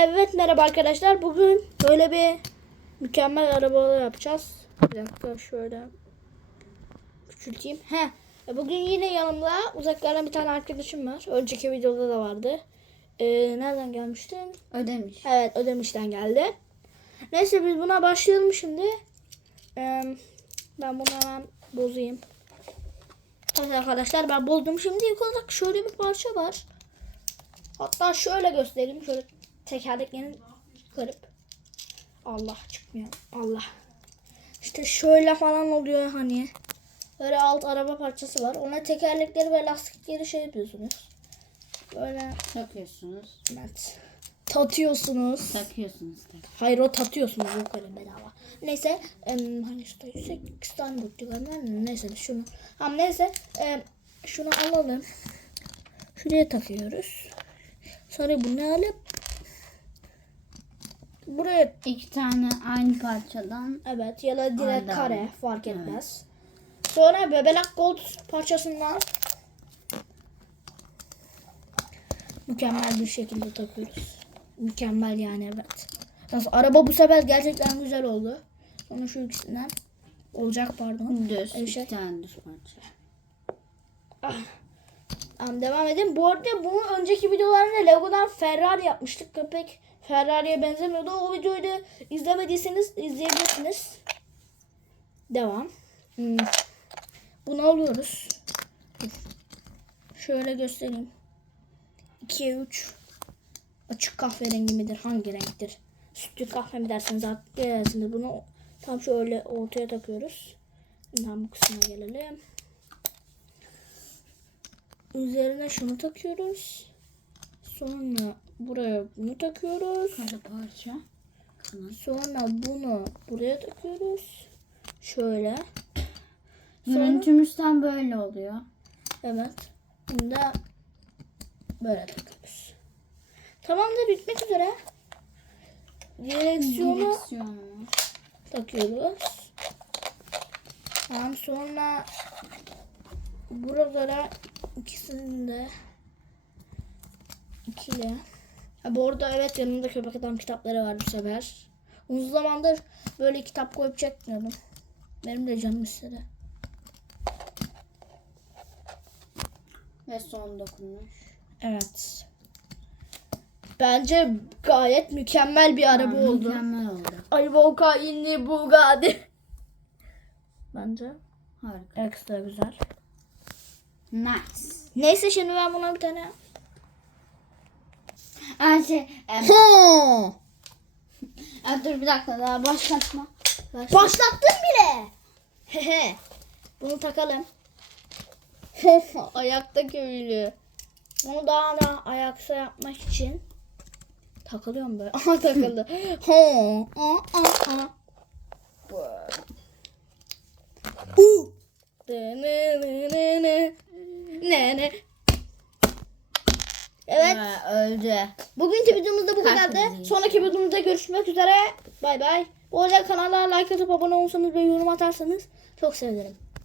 Evet merhaba arkadaşlar. Bugün böyle bir mükemmel arabalar yapacağız. Bir dakika şöyle küçülteyim. He. Bugün yine yanımda uzaklardan bir tane arkadaşım var. Önceki videoda da vardı. Ee, nereden gelmiştin? Ödemiş. Evet Ödemiş'ten geldi. Neyse biz buna başlayalım şimdi. Ee, ben bunu hemen bozayım. Evet arkadaşlar ben bozdum. Şimdi ilk olarak şöyle bir parça var. Hatta şöyle göstereyim. Şöyle tekerleklerini kırıp. Allah çıkmıyor. Allah. İşte şöyle falan oluyor hani. Böyle alt araba parçası var. Ona tekerlekleri ve lastikleri şey yapıyorsunuz. Böyle Takıyorsunuz. evet. Tatıyorsunuz. Takıyorsunuz. Tak. Hayır o tatıyorsunuz yok öyle bedava. Neyse em, hani işte 8 tane neyse şunu. Tamam neyse em, şunu alalım. Şuraya takıyoruz. Sonra bunu alıp buraya İki tane aynı parçadan evet ya da direkt kare fark etmez. Sonra bebelak gold parçasından mükemmel bir şekilde takıyoruz. Mükemmel yani evet. Nasıl araba bu sefer gerçekten güzel oldu. Sonra şu ikisinden olacak pardon. düz. Evet, şey. tane düz parça. Tamam, devam edelim. Bu arada bunu önceki videolarda Lego'dan Ferrari yapmıştık. Köpek Ferrari'ye benzemiyordu. O videoyu da izlemediyseniz izleyebilirsiniz. Devam. Hmm. Bunu alıyoruz. Şöyle göstereyim. 2'ye 3. Açık kahverengi midir? Hangi renktir? Sütlü kahve mi dersiniz dersiniz. Bunu tam şöyle ortaya takıyoruz. Şimdi bu kısma gelelim. Üzerine şunu takıyoruz. Sonra buraya bunu takıyoruz. Kare parça. Sonra bunu buraya takıyoruz. Şöyle. Görüntümüz tam böyle oluyor. Evet. Bunu da böyle takıyoruz. Tamamdır bitmek üzere. Direksiyonu Direksiyonu. takıyoruz. Tamam sonra buralara ikisini de ikili. Ha, bu arada evet yanımda köpek adam kitapları var bu sefer. Uzun zamandır böyle kitap koyup çekmiyordum. Benim de canım istedi. Ve son dokunuş. Evet. Bence gayet mükemmel bir araba Aa, oldu. Mükemmel oldu. Ayvoka inni Bugatti. Bence Harika. ekstra güzel. Nice. Neyse şimdi ben buna bir tane Aa, şey, Ho! aa, dur bir dakika daha başlatma. Başlat. Başlattın bile. Hehe. Bunu takalım. Ayakta köylü. Bunu daha da ayakta yapmak için takılıyorum böyle. Aha takıldı. Ho! Aa, aa, aa. Bu. Ne ne ne ne. Ne ne. Öldü. Bugünkü videomuzda bu kadardı. Sonraki videomuzda görüşmek üzere. Bay bay. Bu arada kanala like atıp abone olursanız ve yorum atarsanız çok sevinirim.